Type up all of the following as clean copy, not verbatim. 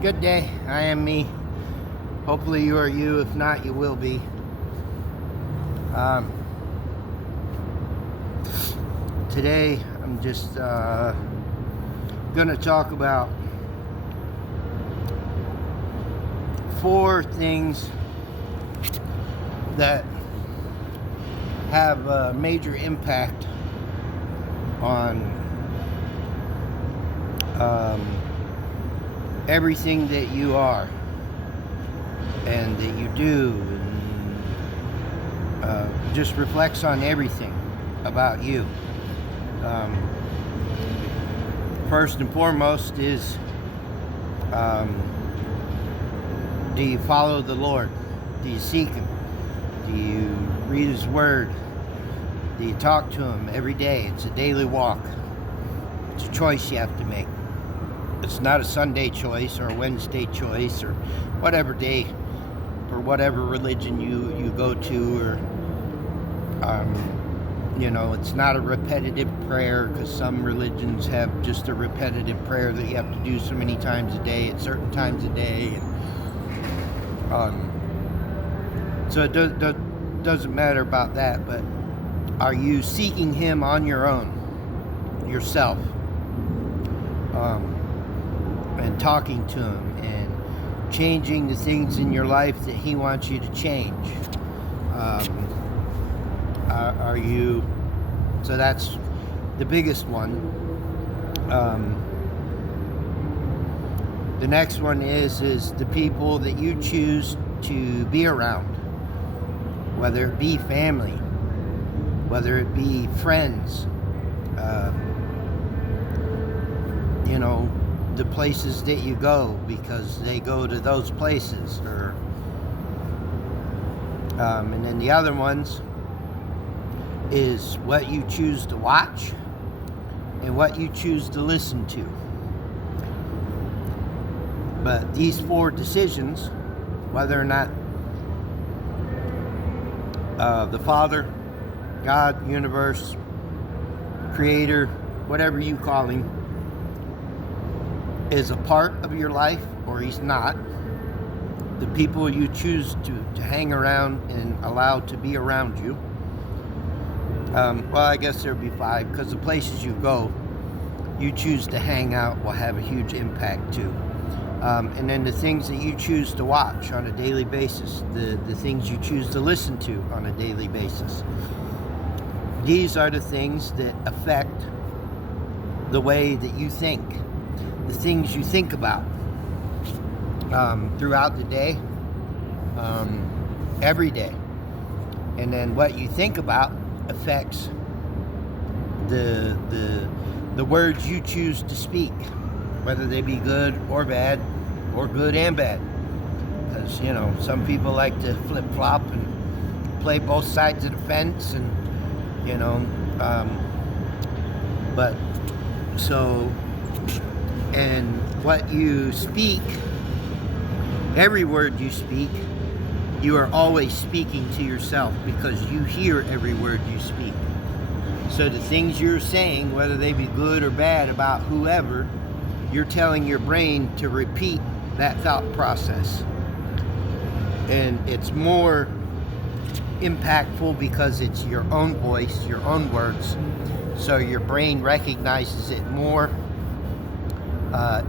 Good day. I am me. Hopefully you are you. If not, you will be. Um, Today, I'm just going to talk about 4 things that have a major impact on everything that you are and that you do, and just reflects on everything about you. First and foremost is, do you follow the Lord? Do you seek Him? Do you read His Word? Do you talk to Him every day? It's a daily walk. It's a choice you have to make. It's not a Sunday choice or a Wednesday choice or whatever day or whatever religion you go to, or it's not a repetitive prayer, because some religions have just a repetitive prayer that you have to do so many times a day at certain times a day. So it doesn't matter about that, but are you seeking Him on your own, yourself, and talking to Him and changing the things in your life that He wants you to change? Are you? So that's the biggest one. The next one is the people that you choose to be around, whether it be family, whether it be friends, the places that you go because they go to those places, or and then the other ones is what you choose to watch and what you choose to listen to. But these 4 decisions, whether or not the Father, God, universe, Creator, whatever you call Him, is a part of your life or He's not, the people you choose to hang around and allow to be around you, well, I guess there'd be 5, because the places you go, you choose to hang out, will have a huge impact too. And then the things that you choose to watch on a daily basis, the things you choose to listen to on a daily basis. These are the things that affect the way that you think, the things you think about throughout the day, every day. And then what you think about affects the words you choose to speak, whether they be good or bad, or good and bad. Because some people like to flip-flop and play both sides of the fence, and and what you speak, every word you speak, you are always speaking to yourself, because you hear every word you speak. So the things you're saying, whether they be good or bad about whoever, you're telling your brain to repeat that thought process. And it's more impactful because it's your own voice, your own words. So your brain recognizes it more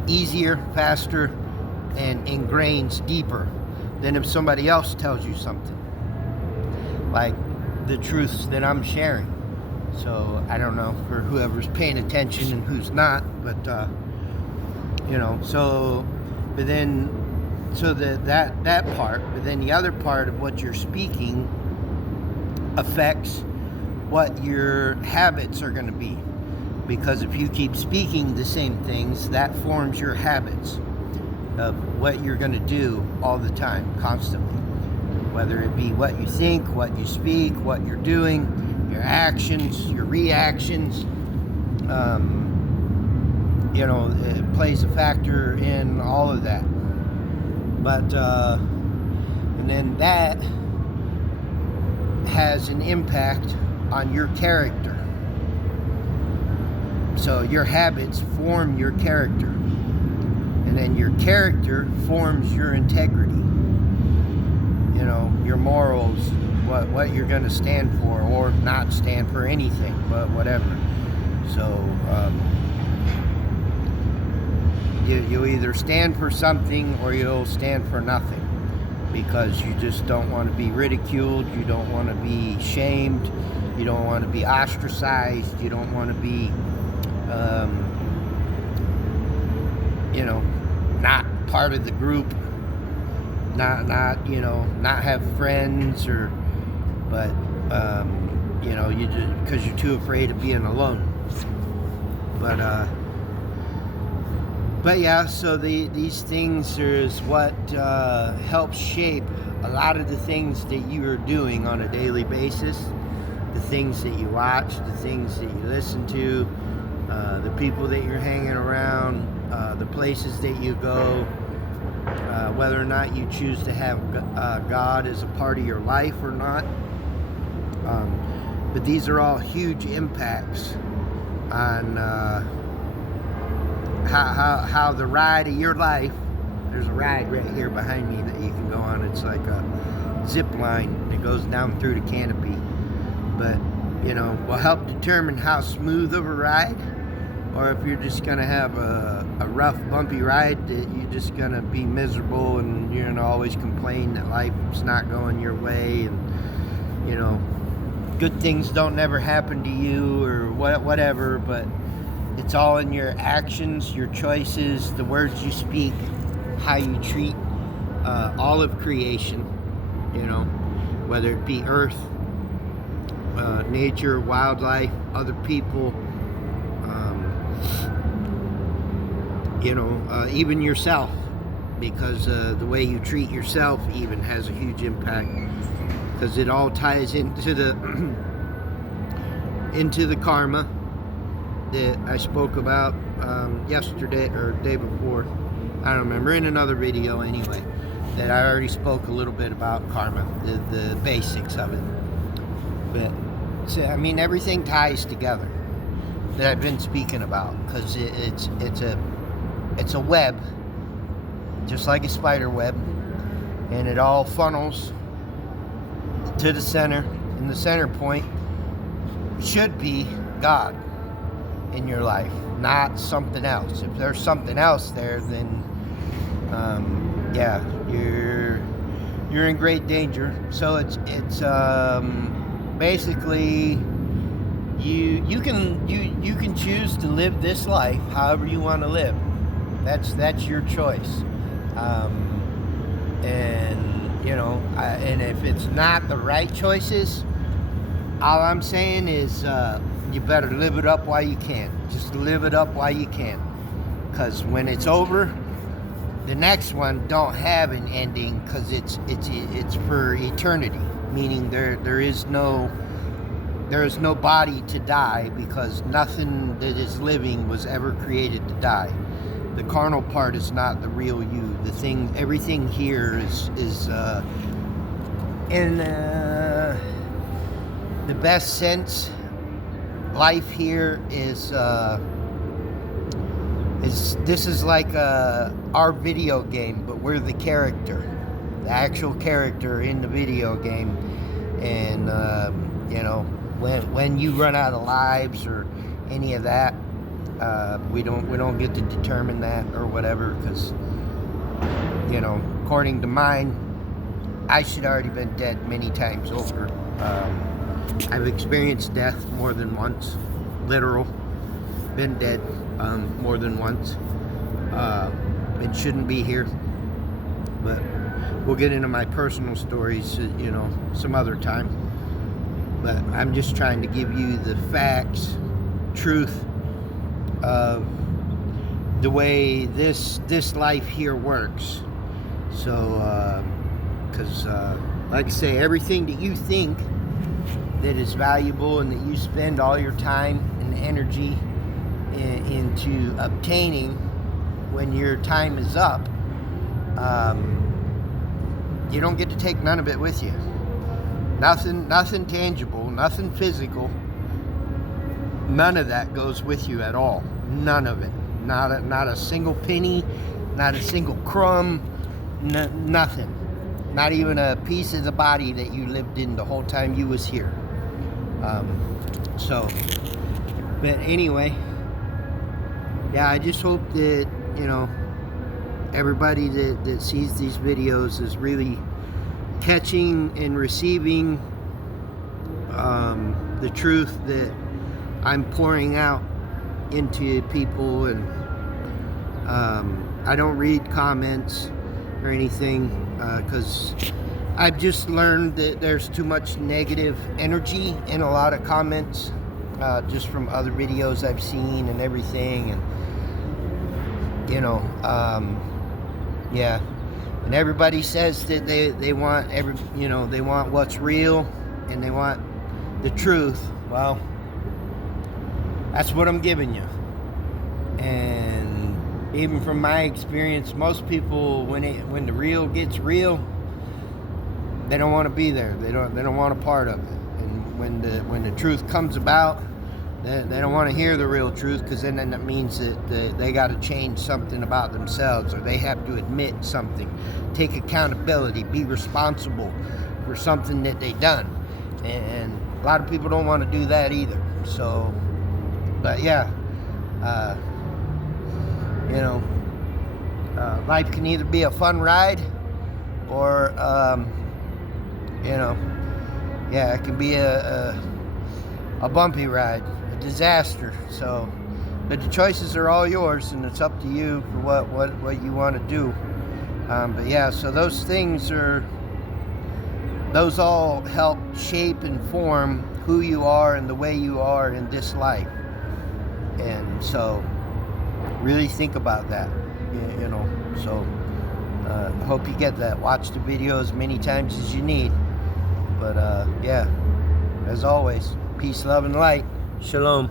easier, faster, and ingrains deeper than if somebody else tells you something, like the truths that I'm sharing. So I don't know for whoever's paying attention and who's not, but that part, but then the other part of what you're speaking affects what your habits are going to be, because if you keep speaking the same things, that forms your habits of what you're going to do all the time, constantly, whether it be what you think, what you speak, what you're doing, your actions, your reactions. It plays a factor in all of that. But and then that has an impact on your character. So your habits form your character. And then your character forms your integrity. You know, your morals, what you're going to stand for or not stand for anything, but whatever. So you'll either stand for something or you'll stand for nothing, because you just don't want to be ridiculed, you don't want to be shamed, you don't want to be ostracized, you don't want to be you know, not part of the group, not you know, not have friends, or but you know, you just because you're too afraid of being alone. But yeah, so these things is what helps shape a lot of the things that you are doing on a daily basis, the things that you watch, the things that you listen to, the people that you're hanging around, the places that you go, whether or not you choose to have God as a part of your life or not. But these are all huge impacts on how the ride of your life. There's a ride right here behind me that you can go on. It's like a zip line that goes down through the canopy. But, you know, will help determine how smooth of a ride, or if you're just gonna have a rough, bumpy ride that you're just gonna be miserable and you're gonna always complain that life's not going your way, and, you know, good things don't never happen to you, or whatever. But it's all in your actions, your choices, the words you speak, how you treat all of creation, you know, whether it be earth, nature, wildlife, other people, you know, even yourself, because the way you treat yourself even has a huge impact, because it all ties into the into the karma that I spoke about yesterday or day before. I don't remember, in another video anyway, that I already spoke a little bit about karma, the basics of it. But so, I mean, everything ties together that I've been speaking about, because it's a web, just like a spider web, and it all funnels to the center, and the center point should be God in your life, not something else. If there's something else there, then yeah, you're in great danger. So it's basically you can choose to live this life however you want to live. That's your choice. And you know, and if it's not the right choices, all I'm saying is you better live it up while you can. Just live it up while you can, because when it's over, the next one don't have an ending, because it's for eternity. Meaning there is no body to die, because nothing that is living was ever created to die. The carnal part is not the real you. Everything here is in the best sense. Life here is this is like our video game, but we're the character, the actual character in the video game. And you know, when you run out of lives or any of that, we don't get to determine that or whatever, because, you know, according to mine, I should already been dead many times over. I've experienced death more than once, literal, been dead more than once, and shouldn't be here. But we'll get into my personal stories, you know, some other time. But I'm just trying to give you the facts, truth of the way this life here works. So, because like I say, everything that you think that is valuable and that you spend all your time and energy into obtaining, when your time is up, you don't get to take none of it with you. Nothing tangible, nothing physical. None of that goes with you at all. None of it. Not a single penny, Not a single crumb, nothing. Not even a piece of the body that you lived in the whole time you was here. But anyway, yeah, I just hope that, you know, everybody that sees these videos is really catching and receiving the truth that I'm pouring out into people. And I don't read comments or anything because I've just learned that there's too much negative energy in a lot of comments, just from other videos I've seen and everything. And you know, yeah, and everybody says that they want they want what's real and they want the truth. Well, that's what I'm giving you. And even from my experience, most people, when the real gets real, they don't want to be there. They don't want a part of it. And when the truth comes about, they don't want to hear the real truth, because then that means that they got to change something about themselves, or they have to admit something, take accountability, be responsible for something that they done. And a lot of people don't want to do that either. So, but yeah, you know, life can either be a fun ride or, you know, yeah, it can be a bumpy ride, a disaster. So, but the choices are all yours, and it's up to you for what you want to do. But yeah, so those things those all help shape and form who you are and the way you are in this life. And so really think about that, you know. So I hope you get that. Watch the video as many times as you need. But yeah, as always, peace, love, and light. Shalom.